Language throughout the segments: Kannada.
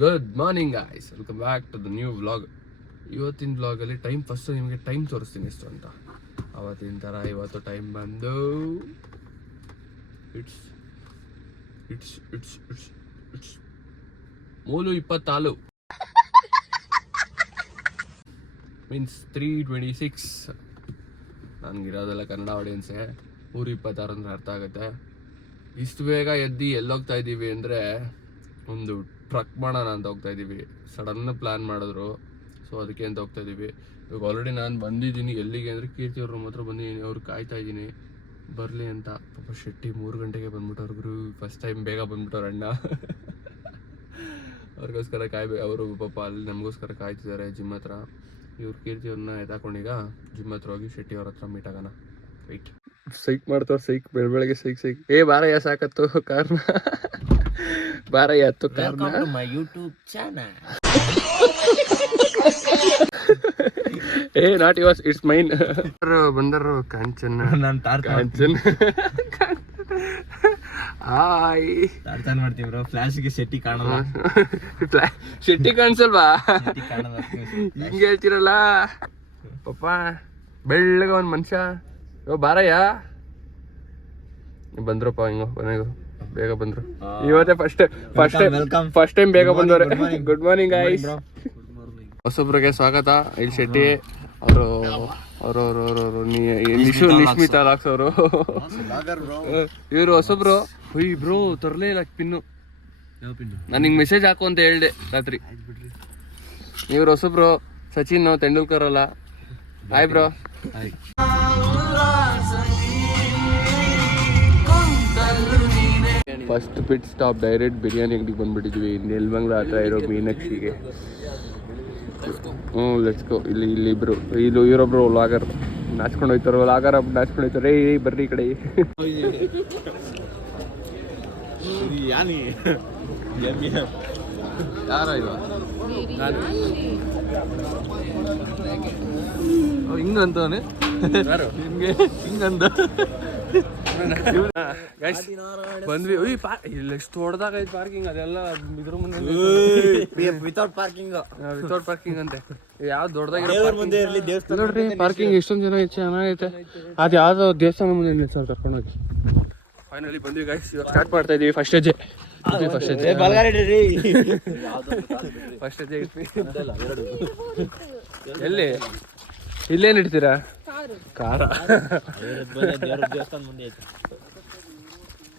Good morning guys, welcome back to the new vlog. ಇವತ್ತಿನ ವ್ಲಾಗಲ್ಲಿ ಟೈಮ್ ಫಸ್ಟ್ ನಿಮಗೆ ಟೈಮ್ ತೋರಿಸ್ತೀನಿ ಎಷ್ಟು ಅಂತ. ಅವತ್ತಿನ ಥರ ಇವತ್ತು ಟೈಮ್ ಬಂದು it's it's it's it's it's 3:24 means 3:26. ನನಗಿರೋದೆಲ್ಲ ಕನ್ನಡ ಆಡಿಯನ್ಸೇ. 3:26 ಅಂದರೆ ಅರ್ಥ ಆಗುತ್ತೆ. ಇಷ್ಟು ಬೇಗ ಎದ್ದು ಎಲ್ಲೋಗ್ತಾ ಇದ್ದೀವಿ ಅಂದರೆ ಒಂದು ಟ್ರಕ್ ಮಾಡೋಣ ಅಂತ ಹೋಗ್ತಾ ಇದ್ದೀವಿ. ಸಡನ್ ಪ್ಲ್ಯಾನ್ ಮಾಡಿದ್ರು, ಸೊ ಅದಕ್ಕೆ ಅಂತ ಹೋಗ್ತಾ ಇದ್ದೀವಿ. ಇವಾಗ ಆಲ್ರೆಡಿ ನಾನು ಬಂದಿದ್ದೀನಿ. ಎಲ್ಲಿಗೆ ಅಂದರೆ ಕೀರ್ತಿ ಅವ್ರ ಹತ್ರ ಬಂದಿದ್ದೀನಿ. ಅವ್ರು ಕಾಯ್ತಾ ಇದ್ದೀನಿ ಬರಲಿ ಅಂತ. ಪಾಪ ಶೆಟ್ಟಿ 3 ಗಂಟೆಗೆ ಬಂದ್ಬಿಟ್ಟವ್ರು. ಫಸ್ಟ್ ಟೈಮ್ ಬೇಗ ಬಂದ್ಬಿಟ್ಟವ್ರು ಅಣ್ಣ. ಅವ್ರಿಗೋಸ್ಕರ ಅವರು ಪಾಪ ಅಲ್ಲಿ ನಮಗೋಸ್ಕರ ಕಾಯ್ತಿದ್ದಾರೆ ಜಿಮ್ ಹತ್ರ. ಇವ್ರು ಕೀರ್ತಿ ಅವ್ರನ್ನ ಎತ್ತಾಕೊಂಡೀಗ ಜಿಮ್ ಹತ್ರ ಹೋಗಿ ಶೆಟ್ಟಿ ಅವ್ರ ಹತ್ರ ಮೀಟ್ ಆಗೋಣ. ರೈಟ್, ಸೈಕ್ ಮಾಡ್ತಾವ್ರು. ಸೈಕ್ ಬೆಳಗ್ಗೆ ಸೈಕ್ ಏ ಬಾರಯ್ಯ ಸಾಕತ್ತು ಕಾರ್ನ, ಬಾರಯ್ಯ ಹತ್ತು ಕಾರ್ನ. ಮೈ ಯೂಟ್ಯೂಬ್ ಚಾನಲ್ ಏ ನಾಟ್ ಯುವರ್ಸ್, ಇಟ್ಸ್ ಮೈನ್. ಬಂದರು ಕಾಂಚನ್, ಕಾಂಚನ್ ಹಾಯ್ ತಾಡ್ತಾನೆ ಮಾಡ್ತೀವಿ ಬ್ರೋ. ಫ್ಲಾಶ್ಗೆ ಶೆಟ್ಟಿ ಕಾಣಲ್ಲ, ಶೆಟ್ಟಿ ಕಾಣಿಸಲ್ವಾ? ಹಿಂಗೆ ಹೇಳ್ತಿರಲ್ಲ ಪಾಪ. ಬೆಳ್ಳಗ ಒಂದು ಮನುಷ್ಯ. ಬಾರಯ್ಯ ಬಂದ್ರಪ್ಪ. ಹಿಂಗೋ ಕೊನೆಗೂ ಬೇಗ ಬಂದ್ರು. ಇವತ್ತೇ ಫಸ್ಟ್ ಟೈಮ್ ಬೇಗ ಬಂದವ್ರೆ. Good morning guys. ಹೊಸಬ್ರಿಗೆ ಸ್ವಾಗತ. ಇಲ್ಲಿ ಶೆಟ್ಟಿ ಅವರು ನಿಶ್ಮಿತಾ ಲಾಕ್ಸ್ ಅವರು. ಇವರು ಹೊಸಬ್ರು. ಹುಯ್ ಬ್ರೋ ತರಲೇ ಇಲ್ಲ ಪಿನ್ನು. ನಾನು ನಿಂಗೆ ಮೆಸೇಜ್ ಹಾಕು ಅಂತ ಹೇಳ್ದೆ ರಾತ್ರಿ. ಇವ್ರು ಹೊಸಬ್ರು. ಸಚಿನ್ ತೆಂಡೂಲ್ಕರ್ ಅಲ್ಲ. Hi bro. First pit stop direct biryani ಅಂಗಡಿಗೆ ಬಂದ್ಬಿಟ್ಟಿದ್ವಿ. ನೆಲಮಂಗಲ ಹತ್ರ ಇರೋ ಮೀನಾಕ್ಷಿಗೆ. Let's go. ಇಲ್ಲಿ ಇಬ್ರು ಇವರೊಬ್ರು ಲಾಗರ್ ನಾಚ್ಕೊಂಡು ಹೋಯ್ತಾರೋ. ಲಾಗರ್ ನಾಚ್ಕೊಂಡು ಹೋಯ್ತಾರೆ. ಏ ಬರ್ರಿ ಈ ಕಡೆ. ಯಾರ ಹಿಂಗಂತವನೇ ಹಿಂಗಂತ ಬಂದ್ವಿ. ಎಷ್ಟು ಹೊಡೆದಾಗೈತೆ ಪಾರ್ಕಿಂಗ್. ಅದೆಲ್ಲ ಇದ್ರ ಮುಂದೆ ವಿತೌಟ್ ಪಾರ್ಕಿಂಗ್ ಅಂತೆ. ಯಾವ್ದು ದೊಡ್ಡದಾಗಿರೋ ನೋಡ್ರಿ ಪಾರ್ಕಿಂಗ್. ಎಷ್ಟೊಂದು ಜನ ಚೆನ್ನಾಗೈತೆ. ಅದು ಯಾವ್ದೋ ದೇವಸ್ಥಾನ ಮುಂದೆ ನಿಲ್ಸೋರು ಕರ್ಕೊಂಡೋಗಿ. ಫೈನಲಿ ಬಂದ್ವಿ ಗೈಸ್. ಇವಾಗ ಸ್ಟಾರ್ಟ್ ಮಾಡ್ತಾ ಇದೀವಿ. ಫಸ್ಟ್ ಹೆಜ್ಜೆ ಎಲ್ಲಿ ಇಲ್ಲೇನ್ ಇಡ್ತೀರಾ? ಕಾರ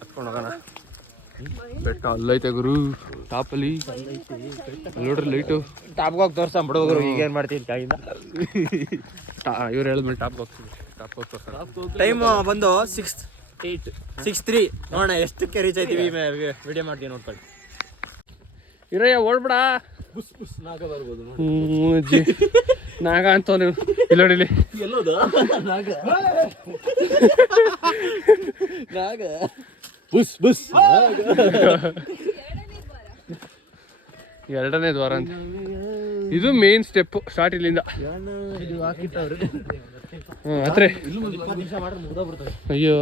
ಹತ್ಕೊಂಡು ಹೋಗೋಣ. ಬೆಟ್ಟ ಅಲ್ಲೈತೆ ಗುರು. ಟಾಪಲ್ಲಿ ನೋಡ್ರಿ ಲೈಟು. ಟಾಪ್ಗೆ ಹೋಗಿ ತೋರ್ಸ ಬಿಡೋಗ್ರು. ಈಗೇನ್ ಮಾಡ್ತೀನಿ ಕೈಯಿಂದ. ಇವ್ರು ಹೇಳಿದ್ಮೇಲೆ ಟಾಪ್ಗೆ ಹೋಗ್ತೀವಿ. ಟಾಪ್ಗೆ ಹೋಗಿ ತೋರ್ಸ. ಟೈಮ್ ಬಂದು 6:03. ನೋಡೋಣ ಎಷ್ಟಕ್ಕೆ ರೀಚ್ ಆಯ್ತೀವಿ. ವಿಡಿಯೋ ಮಾಡ್ತೀವಿ ನೋಡ್ಕೊಳ್ಳಿ. ಇರಯ್ಯ ಓಡ್ಬಿಡ. ನಾಗ ಬರ್ಬೋದು. ನಾಗ ಅಂತ ನೀವು ಇಲ್ಲ ನೋಡಿಲಿ. ನಾಗ ಬುಸ್ ಬುಸ್. ಎರಡನೇ ದ್ವಾರ ಅಂತ. ಇದು ಮೇನ್ ಸ್ಟೆಪ್. ಸ್ಟಾರ್ಟ್ ಇಲ್ಲಿಂದ. ಹತ್ರ ಅಯ್ಯೋ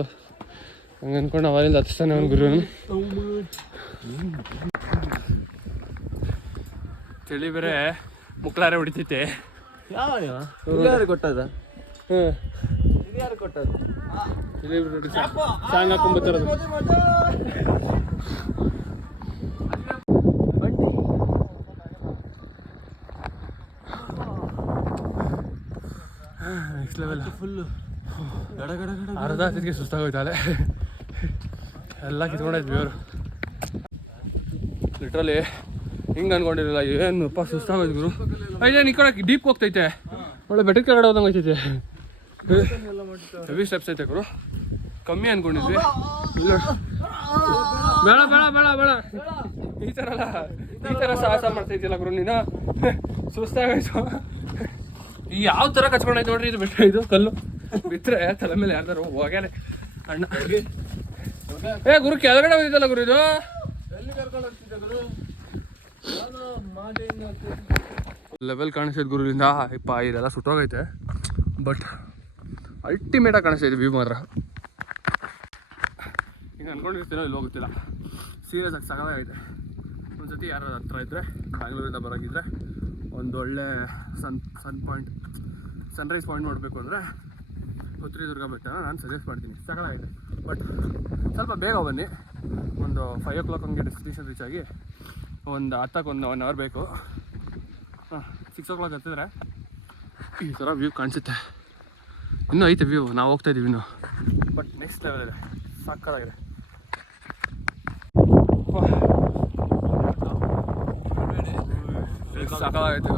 ಹಂಗೆ ಅನ್ಕೊಂಡು ಅವರಿಂದ ಹತ್ತಿಸ್ತಾನೆ ಅವನು ಗುರು. ಚಳಿ ಬೇರೆ ಮುಕ್ಳಾರೆ ಹೊಡಿತೈತೆ. ಯಾರು ಕೊಟ್ಟದ? ಯಾರು ಕೊಟ್ಟದ? ಸಾಂಗ್ ಹಾಕೊಂಡ್ಬರ್ತಾರದು. Next level. ಫುಲ್ಲು ಅರ್ಧ ಹತ್ತಿಗೆ ಸುಸ್ತಾಗೋಯ್ತಲೆ. ಎಲ್ಲ ಕಿತ್ಕೊಂಡಾಯ್ತು ಇವರು. ಲಿಟ್ರಲಿ ಹಿಂಗೆ ಅನ್ಕೊಂಡಿರಲಿಲ್ಲ. ಏನಪ್ಪ ಸುಸ್ತಾಗೋಯ್ತು ಗುರು. ಐದೇನು ಈ ಕಡೆ ಡೀಪ್ ಹೋಗ್ತೈತೆ. ಒಳ್ಳೆ ಬೆಟ್ಟದ ಕೆಳಗಡೆ ಹೋದಂಗೆ ಹೋಗ್ತೈತೆ. ಹೆವಿ ಸ್ಟೆಪ್ಸ್ ಐತೆ ಗುರು. ಕಮ್ಮಿ ಅನ್ಕೊಂಡಿದ್ವಿ. ಬೇಡ ಬೇಡ ಬೇಡ ಬೇಡ ಈ ಥರ ಸಾಹಸ ಮಾಡ್ತೈತಿಲ್ಲ ಗುರು ನೀನು. ಸುಸ್ತಾಗೋಯ್ತು. ಯಾವ ಥರ ಕಚ್ಕೊಂಡಾಯ್ತು ನೋಡ್ರಿ. ಇದು ಬೆಟ್ಟ, ಇದು ಕಲ್ಲು ಬಿತ್ತರೆ ತಲೆ ಮೇಲೆ ಯಾರ್ದಾರು ಹೋಗ್ಯಾನೆ ಅಣ್ಣ. ಏ ಗುರು ಕೆಳಗಡೆ ಹೋಗಿದ್ದಲ್ಲ ಗುರು. ಇದು ಲೆವೆಲ್ ಕಾಣಿಸ್ತೈತೆ ಗುರುವಿಂದ. ಇಪ್ಪ ಇದೆಲ್ಲ ಸುಟ್ಟೋಗೈತೆ. ಬಟ್ ಅಲ್ಟಿಮೇಟಾಗಿ ಕಾಣಿಸ್ತೈತೆ ವ್ಯೂ ಮಾತ್ರ. ಹಿಂಗೆ ಅನ್ಕೊಂಡಿರ್ತೀನೋ ಇಲ್ಲಿ ಹೋಗುತ್ತಿಲ್ಲ. ಸೀರಿಯಸ್ ಆಗಿ ಸಗವಾಗೈತೆ. ಒಂದ್ಸತಿ ಇನ್ನೊಂದ್ಸತಿ ಯಾರು ಹತ್ರ ಇದ್ದರೆ ಬ್ಯಾಂಗ್ಳೂರಿಂದ ಬರೋಂಗಿದ್ರೆ ಒಂದೊಳ್ಳೆ ಸನ್ರೈಸ್ ಪಾಯಿಂಟ್ ನೋಡಬೇಕು ಅಂದರೆ ಹೊತ್ರಿದುರ್ಗ ಬೆಟ್ಟ ನಾನು ಸಜೆಸ್ಟ್ ಮಾಡ್ತೀನಿ. ಸಕಾಲಾಗಿದೆ, ಬಟ್ ಸ್ವಲ್ಪ ಬೇಗ ಬನ್ನಿ. ಒಂದು 5 o'clock ಹಂಗೆ ಡೆಸ್ಟಿನೇಷನ್ ರೀಚ್ ಆಗಿ ಒಂದು ಹತ್ತಕ್ಕೆ 1 hour ಬೇಕು. 6 o'clock ಹತ್ತಿದ್ರೆ ಈ ಥರ ವ್ಯೂ ಕಾಣಿಸುತ್ತೆ. ಇನ್ನೂ ಐತೆ ವ್ಯೂ, ನಾವು ಹೋಗ್ತಾ ಇದ್ದೀವಿ ಇನ್ನೂ, ಬಟ್ ನೆಕ್ಸ್ಟ್ ಲೆವೆಲ್ ಇದೆ, ಸಾಕಾಗಿದೆ. ಸಾಕಾಗೈತೆ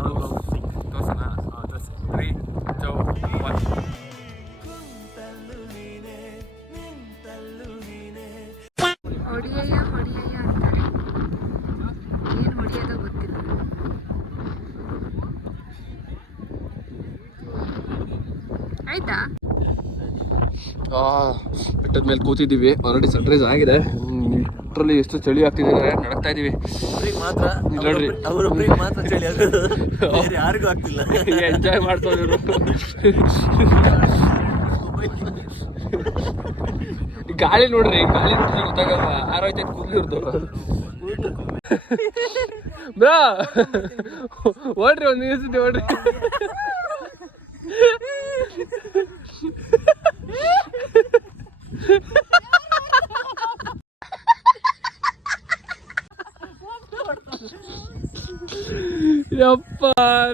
ತೋರ್ಸೋಣ. 3, 2, 1. ಹೊಡಿಯಯ್ಯ ಅಂತಾರೆ, ಏನು ಹೊಡಿಯೋದ ಗೊತ್ತಿಲ್ಲ. ಆಯ್ತಾ? ಬೆಟ್ಟದ ಮೇಲೆ ಕೂತಿದ್ದೀವಿ. ಆಲ್ರೆಡಿ ಸನ್ರೈಸ್ ಆಗಿದೆ. ಲಿಟ್ರಲಿ ಎಷ್ಟು ಚಳಿ ಆಗ್ತಿದೆ, ನಡಕ್ತಾ ಇದೀವಿ ಮಾತ್ರ. ನೋಡ್ರಿ, ಅವರೊಬ್ಬರಿಗೆ ಮಾತ್ರ ಚಳಿ ಆಗೋದು, ಯಾರಿಗೂ ಆಗ್ತಿಲ್ಲ. ಎಂಜಾಯ್ ಮಾಡ್ತಾರೆ ಇವರು. ಗಾಳಿ ನೋಡ್ರಿ, ಗಾಳಿ ನೋಡಿದ್ರೆ ಗೊತ್ತಾಗಲ್ಲ, ಆರೋಯ್ತೈತೆ ಕೂದಲಿರ್ದು. ಬ್ರಾ ಓಡ್ರಿ, ಒಂದು ನಿಲ್ಸಿದ್ದೆ ಓಡ್ರಿ. ಯಪ್ಪ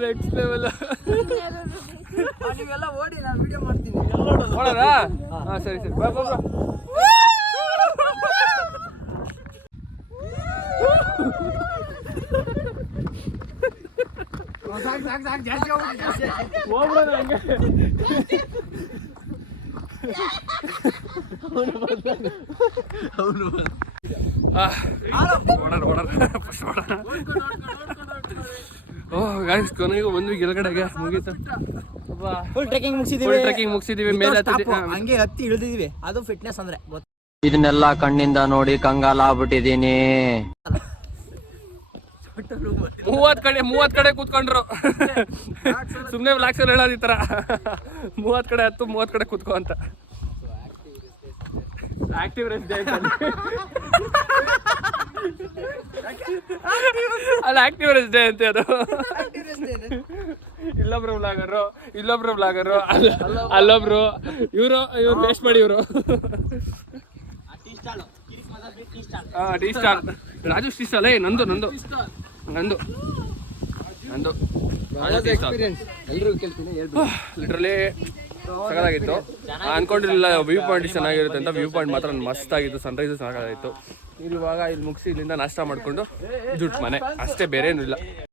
ನೆಕ್ಸ್ಟ್ ಲೆವೆಲ್. ನೀವೆಲ್ಲ ಓಡಿ, ನಾನು ವಿಡಿಯೋ ಮಾಡ್ತೀನಿ. ನೋಡೋಣ? ಹಾಂ ಸರಿ ಸರಿ, ಬಾ ಬಾ ಬಾ. ಹೋಗ್ಬಿಡೋಣ ಹಂಗೆ. ಗಾಯ್ಸ್, ಕೊನೆಗೂ ಬಂದ್ವಿ ಕೆಳಗಡೆಗೆ, ಮುಗೀತು. ಫುಲ್ ಟ್ರೆಕಿಂಗ್ ಮುಗಿಸಿದೀವಿ. ಮೇಲೆ ಹಂಗೆ ಹತ್ತಿ ಇಳಿದಿದೀವಿ, ಅದು ಫಿಟ್ನೆಸ್ ಅಂದ್ರೆ. ಇದನ್ನೆಲ್ಲ ಕಣ್ಣಿಂದ ನೋಡಿ ಕಂಗಾಲ ಆಗ್ಬಿಟ್ಟಿದೀನಿ. 30 ಕಡೆ ಕೂತ್ಕೊಂಡ್ರು. ಸುಮ್ನೆ ಬ್ಲಾಕ್ಸಲ್ಲಿ ಹೇಳೋದು ಈ ತರ, 30 ಕಡೆ ಹತ್ತು, 30 ಕಡೆ ಕೂತ್ಕೊ ಅಂತ. ಆಕ್ಟಿವ್ ರೆಸ್ಟ್ ಡೇ ಅಲ್ಲ, ಆಕ್ಟಿವ್ ರೆಸ್ಟ್ ಡೇ ಅಂತ ಅದು. ಇಲ್ಲೊಬ್ರು ಬ್ಲಾಗರು, ಅಲ್ಲೊಬ್ರು, ಇವರು ವೇಸ್ಟ್ ಮಾಡಿ, ಇವರು tea stall. Raju tea stall. ನಂದು ಲಿಟ್ರಲಿ ಸಖತ್ತಾಗಿತ್ತು. ಅನ್ಕೊಂಡಿರಲಿಲ್ಲ ವ್ಯೂ ಪಾಯಿಂಟ್ ಚೆನ್ನಾಗಿರುತ್ತೆ ಅಂತ. ವ್ಯೂ ಪಾಯಿಂಟ್ ಮಾತ್ರ ಮಸ್ತ್ ಆಗಿತ್ತು. ಸನ್ರೈಸಸ್ ಚೆನ್ನಾಗಿತ್ತು. ಇವಾಗ ಇಲ್ಲಿ ಮುಗಿಸಿ ಇಲ್ಲಿಂದ ನಾಷ್ಟ ಮಾಡಿಕೊಂಡು ಜುಟ್ ಮನೆ ಅಷ್ಟೇ, ಬೇರೆ ಏನೂ ಇಲ್ಲ.